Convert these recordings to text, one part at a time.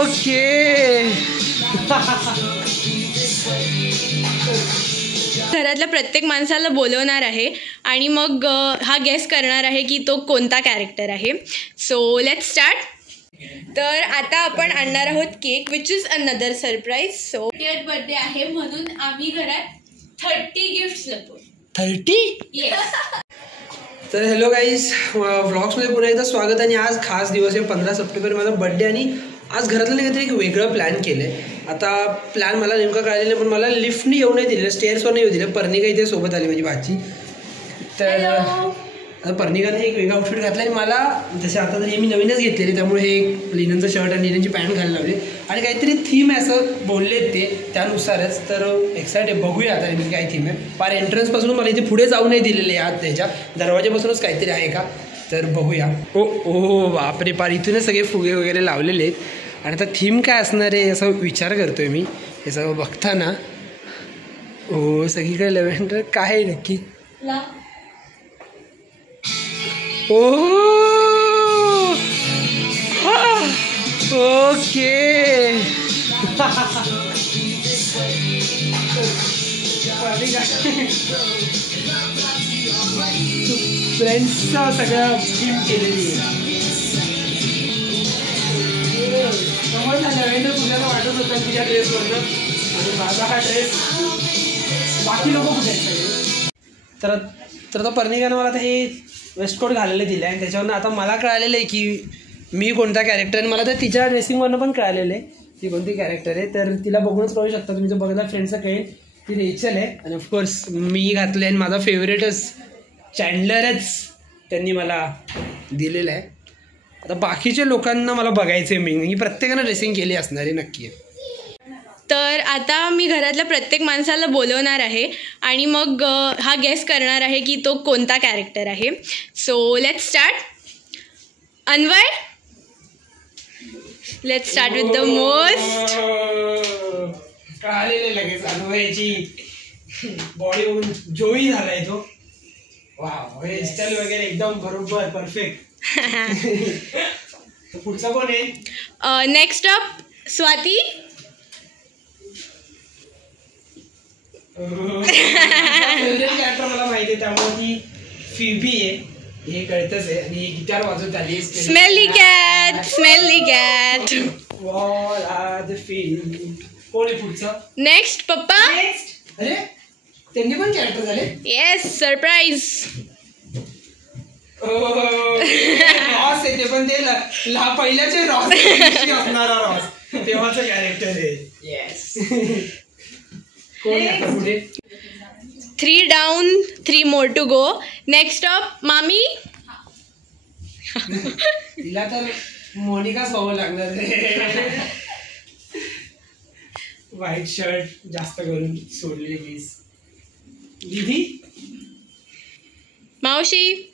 Okay. घरातल्या प्रत्येक माणसाला बोलवणार आहे आणि मग हा गेस करणार आहे की तो कोणता कॅरेक्टर आहे. So let's start. तर आता आपण आणणार आहोत cake which is another surprise. So 30th birthday आहे म्हणून आम्ही घरात 30 गिफ्ट्स लपवू. 30. येस. तर हॅलो गाईज, व्लॉग्समध्ये पुन्हा एकदा स्वागत. आणि आज खास दिवस आहे 15 सप्टेंबर माझा बड्डे. आणि आज घरातलं काहीतरी एक वेगळं प्लॅन केलं आहे. आता प्लॅन मला नेमकं कळलेलं नाही, पण मला लिफ्टनी येऊ नाही दिलं, स्टेअर्सवर नाही येऊ दिलं. पर्णिका इथे सोबत आली माझी भाची. तर आता पर्णिकाने एक वेगळा आउटफिट घातला आणि मला जसे आता तरी मी नवीनच घेतलेली, त्यामुळे हे एक लिननचं शर्ट आणि लिननची पॅन्ट घालायला लावली. आणि काहीतरी थीम आहे असं बोललेत ते, त्यानुसारच. तर एक्साइटेड, बघूया आता नेमकी काय थीम आहे. फार एंट्रन्सपासून मला इथे पुढे जाऊ नाही दिलेले आहे, आत त्याच्या दरवाज्यापासूनच काहीतरी आहे का, तर बघूया. ओ बापरे, पार इथूनच सगळे फुगे वगैरे लावलेले आहेत. आणि आता थीम काय असणार आहे असं विचार करतोय मी हे सगळं बघताना. हो, सगळीकडे लेव्हेंडर काय आहे नक्की. ओ ओके. फ्रेंड्सचा सगळं थीम केलेली आहे. समज लेव्हेंडर तुझ्याला वाटत होता तुझ्या ड्रेसवरनं, आणि माझा हा ड्रेस. बाकी लोक कुठे आहेत सगळे. तर आता पर्णिकानं मला आता हे वेस्टकोट घालायला दिलं आहे. त्याच्यावरनं आता मला कळालेलं आहे की मी कोणता कॅरेक्टर आहे. मला तर तिच्या ड्रेसिंगवरनं पण कळालेलं आहे ती कोणती कॅरेक्टर आहे. तर तिला बघूनच कळू शकता तुम्ही, जर बघितला फ्रेंड्सचं कळेल ती रेचल आहे. आणि ऑफकोर्स मी घातलं आहे आणि माझा फेवरेटच चॅन्डलरच त्यांनी मला दिलेलं आहे. आता बाकीच्या लोकांना मला बघायचं आहे, मी प्रत्येकानं ड्रेसिंग केली असणार आहे नक्की. तर आता मी घरातल्या प्रत्येक माणसाला बोलवणार आहे आणि मग हा गेस करणार आहे की तो कोणता कॅरेक्टर आहे. So let's start. Anvay, let's start with the most. कळालेलं लगेच अन्वयाची बॉडी बघून जोई झालाय तो. वाव, हेअरस्टाईल वगैरे एकदम बरोबर परफेक्ट. पुढचा कोण आहे. Next up Swati. Favourite character मला माहिती आहे, त्यामुळे ती फिबी आहे हे कळतच आहे. आणि गिटार वाजवत आली. Smelly cat, smelly cat. कोण आहे पुढचा. नेक्स्ट पप्पा. अरे त्यांनी पण कॅरेक्टर झाले. Yes, surprise. रॉस आहे ते, पण ते पहिल्याचे रॉस असणारा रॉस तेव्हाचं कॅरेक्टर आहे. येस. कोण आहे पुढे. 3 down, 3 more to go. Next up, मामी. तिला तर मोनिकाच व्हावं लागणार. व्हाईट शर्ट जास्त करून सोडलेली केस. दीदी. मावशी.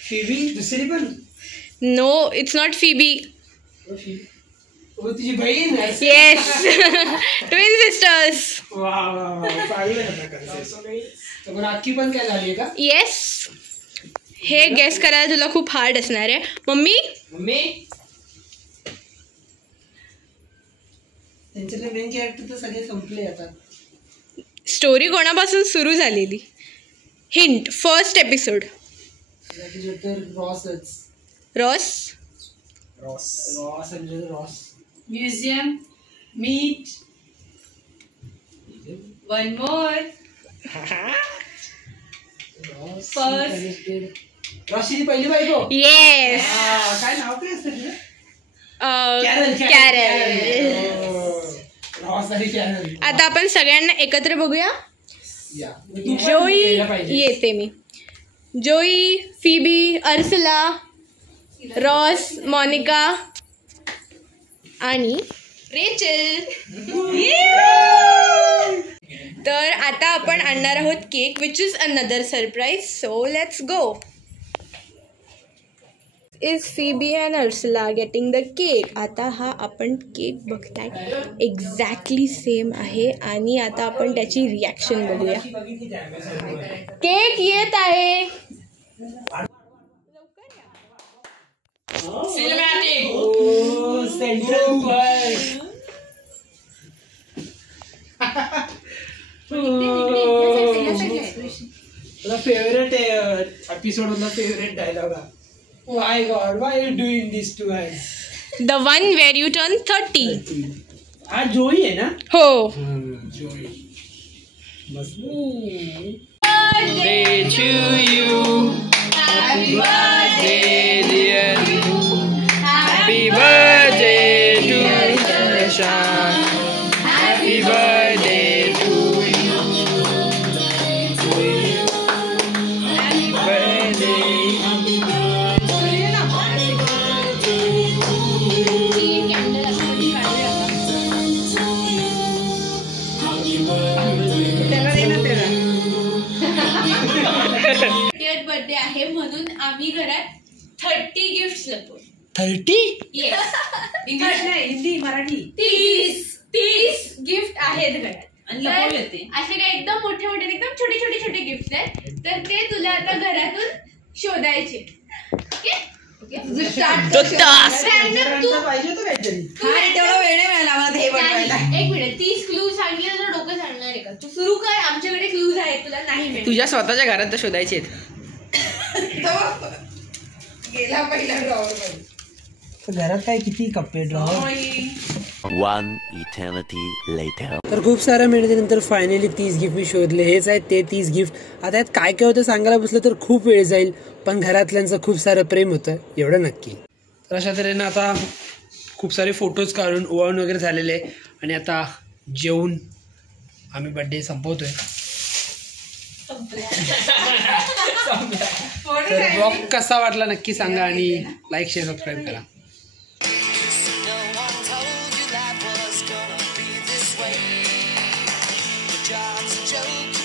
फिबी दुसरी पण. No, it's not Phoebe. तुझी बहीण. Yes, twin sisters. पण आखी पण काय झाली का. येस, हे गेस करायला तुला खूप हार्ड असणार आहे. मम्मी. त्यांच्यातले मेन कॅरेक्टर तर सगळे संपले आता. स्टोरी कोणापासून सुरू झालेली. Hint, first episode. रॉसच. Ross. Museum. Meet. One more. रॉसची पहिली बायको. येस. काय नाव काय असतं. आता आपण सगळ्यांना एकत्र बघूया. जोई येते मी. जोई, फिबी, अर्सला, रॉस, मोनिका आणि रेचल. तर आता आपण आणणार आहोत cake which is another surprise. So let's go. Is Phoebe and Arsala getting the cake. आता हा आपण केक बघताय एक्झॅक्टली सेम आहे. आणि आता आपण त्याची रिॲक्शन बघूया. केक येत आहे. सेंट्रल माझा फेवरेट एपिसोड मधला फेवरेट डायलॉग आहे. Why God? Why are you doing this to us? The one where you turn 30. हा जोई आहे ना? हो. जोई. Birthday to you. Happy birthday dear. Happy birthday to Tasha. Happy birthday to you. Happy birthday. Birthday आहे म्हणून आम्ही घरात 30 गिफ्ट लपवतो. 30? येस. इंग्लिश नाही, हिंदी मराठी. 30 गिफ्ट आहेत घरात. असे काय एकदम मोठे मोठे एकदम छोटे छोटे छोटे गिफ्ट आहेत. तर ते तुला आता घरातून शोधायचे. ओके? एक मिनिट 30 क्लू सांगितले तर डोकं सांगणार आहे का? तू सुरू कर. आमच्याकडे क्लूज आहेत, तुला नाही मिळेल. तुझ्या स्वतःच्या घरात तर शोधायचे. गेला पहिला ड्रॉवर मध्ये. घरात काय किती कप्पे ड्रॉवर. One eternity later. तर खूप साऱ्या मेहनतीनंतर फायनली 30 गिफ्ट मी शोधले. हेच आहेत ते 30 गिफ्ट. आता यात काय काय होतं सांगायला बसलं तर खूप वेळ जाईल, पण घरातल्यांचं खूप सारं प्रेम होतं एवढं नक्की. तर अशा तऱ्हेनं आता खूप सारे फोटोज काढून ओवाळून वगैरे झालेले आहे आणि आता जेवून आम्ही बर्थडे संपवतोय. तर ब्लॉग कसा वाटला नक्की सांगा आणि लाईक शेअर सबस्क्राईब करा. No one told you that was gonna be this way. The job's a joke.